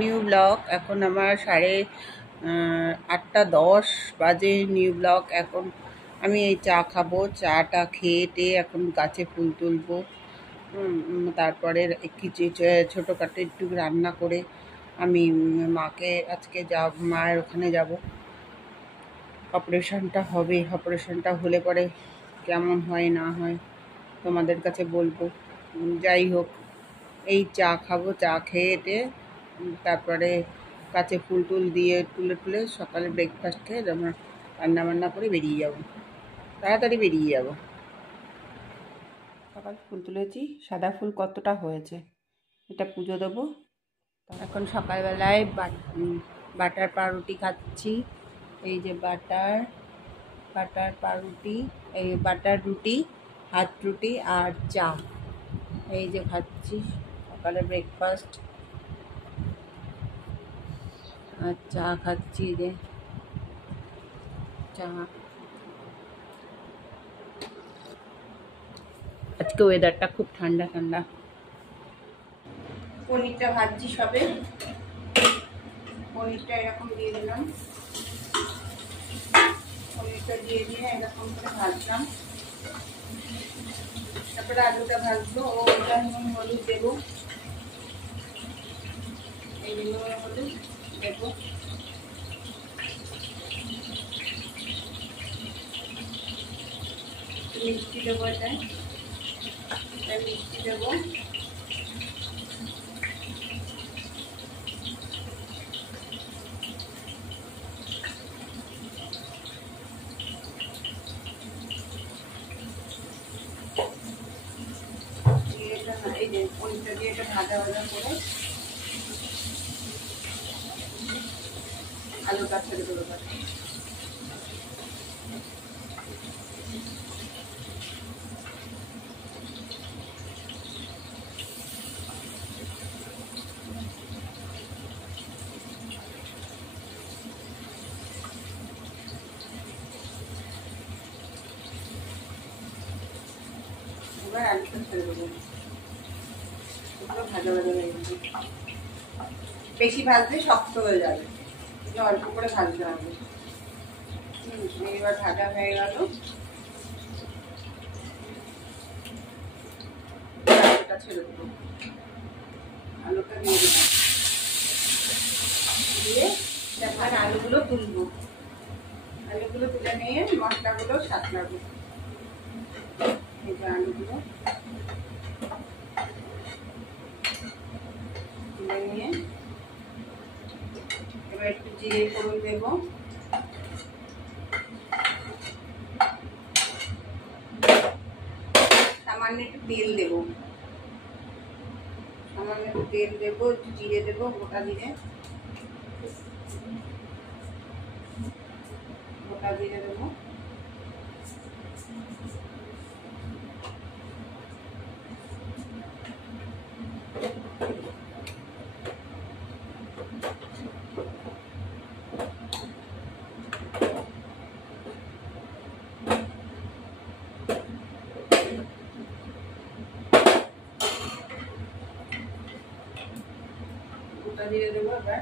New blog. এখন আমার 8:10 বাজে। New blog. এখন আমি এই চা খাবো। চাটা খেয়ে এখন গাছে ফুল তুলবো। তারপরে কিছু ছোটোখাটো একটু রান্না করে আমি মাকে আজকে মায়ের ওখানে যাব। অপারেশনটা হবে। অপারেশনটা হলে পরে কেমন হয় না হয় তোমাদের কাছে বলবো। যাই হোক, এই চা খাবো। চা খেয়ে তারপরে গাছে ফুল টুল দিয়ে তুলে সকালে ব্রেকফাস্ট খেয়ে আমরা রান্নাবান্না করে বেরিয়ে যাব। তাড়াতাড়ি বেরিয়ে যাব। সকাল ফুল তুলেছি। সাদা ফুল কতটা হয়েছে, এটা পুজো দেবো। এখন সকালবেলায় বাটার পাউরুটি খাচ্ছি। এই যে বাটার পাউরুটি, এই বাটার রুটি, হাত রুটি আর চা, এই যে খাচ্ছি সকালে ব্রেকফাস্ট। আর চা খাচ্ছি, যে চা। আজকে ওয়েদারটা খুব ঠান্ডা ঠান্ডা। পনিরটা ভাজছি সবে। পনিরটা এরকম দিয়ে দিলাম। পনিরটা দিয়ে এরকম করে ভাজলাম। তারপরে আলুটা ভাজবো। ওটা নুন হলুদ দেবো। এই নুন হলুদ দেবো। মিষ্টি দেবো। এটাই মিষ্টি দেবো। এই যে পনিরটা দিয়ে এটা ভাজা করে আলুটা ছেড়ে দেবো। এবার আলুটা ছেড়ে দেবো। ভাজা হয়ে গেছে। বেশি ভাজলে শক্ত হয়ে যাবে, অল্প করে ভাজতে হবে। এবার ভাজা হয়ে গেল। আলুটা ছেড়ে দেবো। আলুটা দিয়ে দেবো। দিয়ে তারপর আলুগুলো তুলবো। আলুগুলো তুলে নিয়ে মশলাগুলো সাঁতলাবো। এই যে আলুগুলো তুলে নিয়ে এবার একটু জিরে ফোড়ন দেবো। সামান্য একটু তেল দেবো। সামান্য একটু তেল দেবো। একটু জিরে দেবো, গোটা জিরে। গোটা জিরে দেবো। গোটা জিরে দেবো। এবার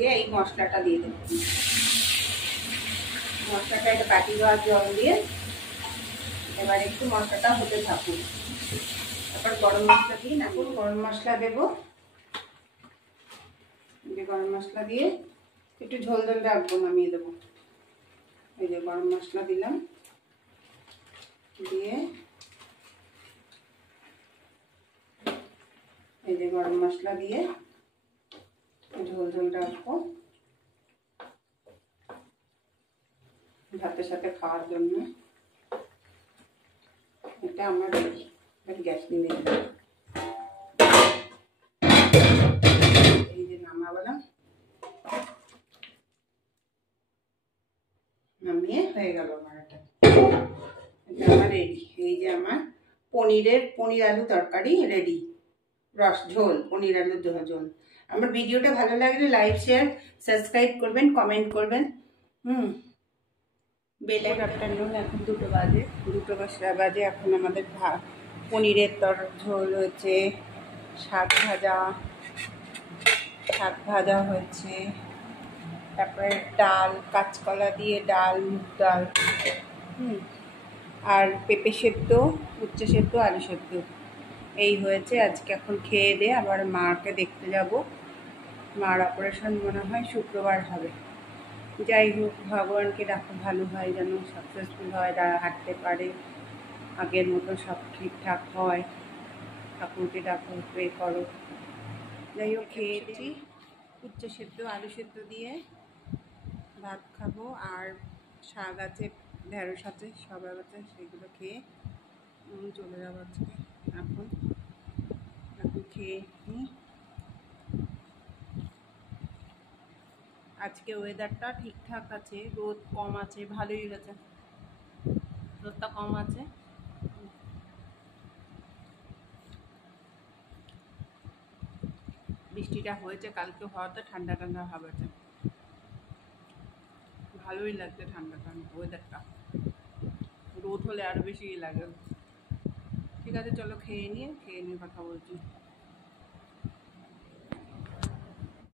দিয়ে এই মশলাটা দিয়ে দেবো। মশলাটা একটা বাটি ধোয়া জল দিয়ে এবার একটু মশলাটা হতে থাকুন। তারপর গরম মশলা দিয়ে এখন গরম মশলা দেবো। যে গরম মশলা দিয়ে একটু ঝোল ঝোল রাখবো, নামিয়ে দেবো। এই যে গরম মশলা দিলাম। দিয়ে এই যে গরম মশলা দিয়ে ঝোল ঝোল রাখবো ভাতের সাথে খাওয়ার জন্য। এটা আমার গ্যাস নিয়ে দেবো। এই যে নামাবো। নামিয়ে হয়ে গেল আমার এটা। এটা আমার রেডি। এই যে আমার পনির আলু তরকারি রেডি, ঝোল, পনির আলুর ঝোল। আমার ভিডিওটা ভালো লাগলে লাইক শেয়ার সাবস্ক্রাইব করবেন, কমেন্ট করবেন। Good afternoon. এখন 2টো বাজে, 2টো বাজে। এখন আমাদের পনিরের ঝোল হয়েছে, শাক ভাজা হয়েছে, তারপরে ডাল, কাঁচকলা দিয়ে ডাল, মুগ ডাল, আর পেঁপে সেদ্ধ, উচ্ছে সেদ্ধ, আলু সেদ্ধ, এই হয়েছে আজকে। এখন খেয়ে দিয়ে আবার মাকে দেখতে যাব। মার অপারেশন মনে হয় শুক্রবার হবে। যাই হোক, ভগবানকে ডাকো ভালো হয়, যেন সাকসেসফুল হয়, হাঁটতে পারে, আগের মতো সব ঠিকঠাক হয়। ঠাকুরকে ডাকো, প্রে করো। যাই হোক, খেয়েছি উচ্ছে সেদ্ধ আলু সেদ্ধ দিয়ে ভাত খাবো, আর শাক আছে, ঢেঁড়স আছে, সব আছে, সেগুলো খেয়ে চলে যাবো আজকে। এখন খেয়ে নিই। আজকে ওয়েদারটা ঠিকঠাক আছে, রোদ কম আছে, ভালোই গেছে, রোদটা কম আছে। বৃষ্টিটা হয়েছে কালকে, হওয়াতে ঠান্ডা ঠান্ডা ভাব আছে, ভালোই লাগছে ঠান্ডা ঠান্ডা ওয়েদারটা। রোদ হলে আরও বেশি লাগে। ঠিক আছে, চলো খেয়ে নিয়ে কথা বলছি।